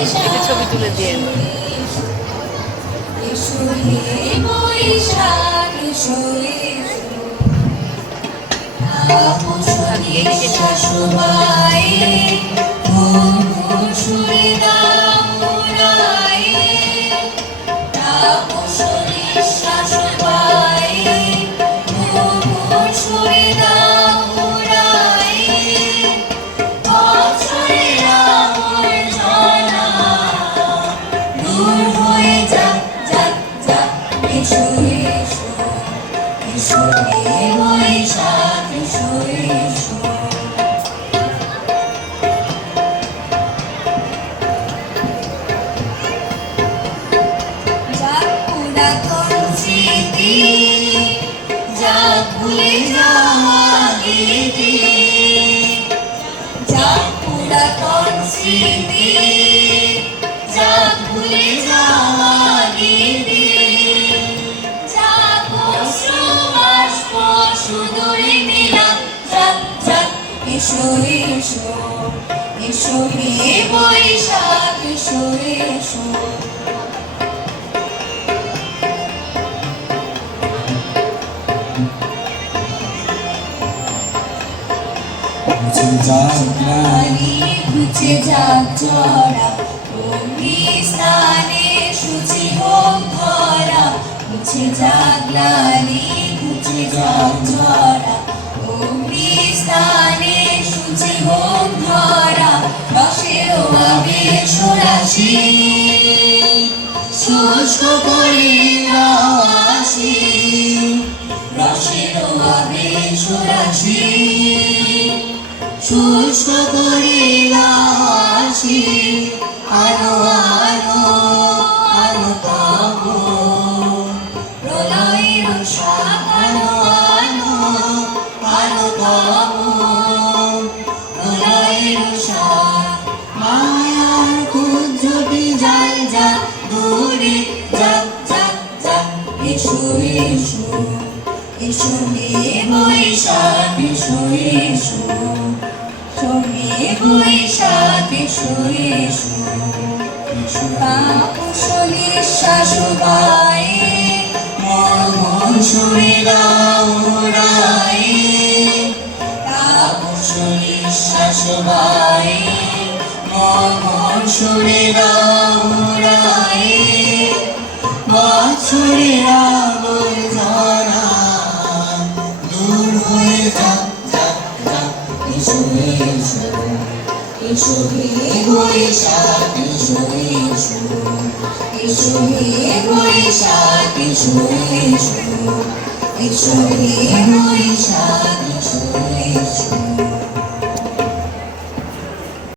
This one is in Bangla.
একটু ছবি তুলে দিয়ে ভুলে যাওয়া গীতি যা পুরাতন স্মৃতি যা ভুলে যাওয়া গীতি যা অশ্রু বাষ্প সুদূরে নীলা যাক যাক এসো এসো এসো হে বৈশাখ এসো এসো ঘুচে যাক জরা অগ্নি স্নানে সূচি হোক ধরা ঘুচে যাক গ্লানি ঘুচে যাক জরা অগ্নি স্নানে সূচি হোক ধরা রসের আবেশ রাশি শুষ্ক করে আসি রসের আবেশ রাশি শুষ্ক করে আসি আলো আলো আলো তব প্রলয়ের শাখ আলো আলো আলো তব প্রলয়ের শাখ মায়ার কুজ্জটি জাল যা দূরে যাক যাক যাক এসো এসো এসো হে বৈশাখ এসো এসো বৈশাখ এসো এসো তাপসী শাশুবাই মন সুরে গাউরাই তাপসী শাশুবাই মন সুরে গাউরাই বছরের আবর্জনা দূর হয়ে যাক যাক যাক এসো এসো এসো হে বৈশাখ এসো এসো এসো হে বৈশাখ এসো এসো এসো হে বৈশাখ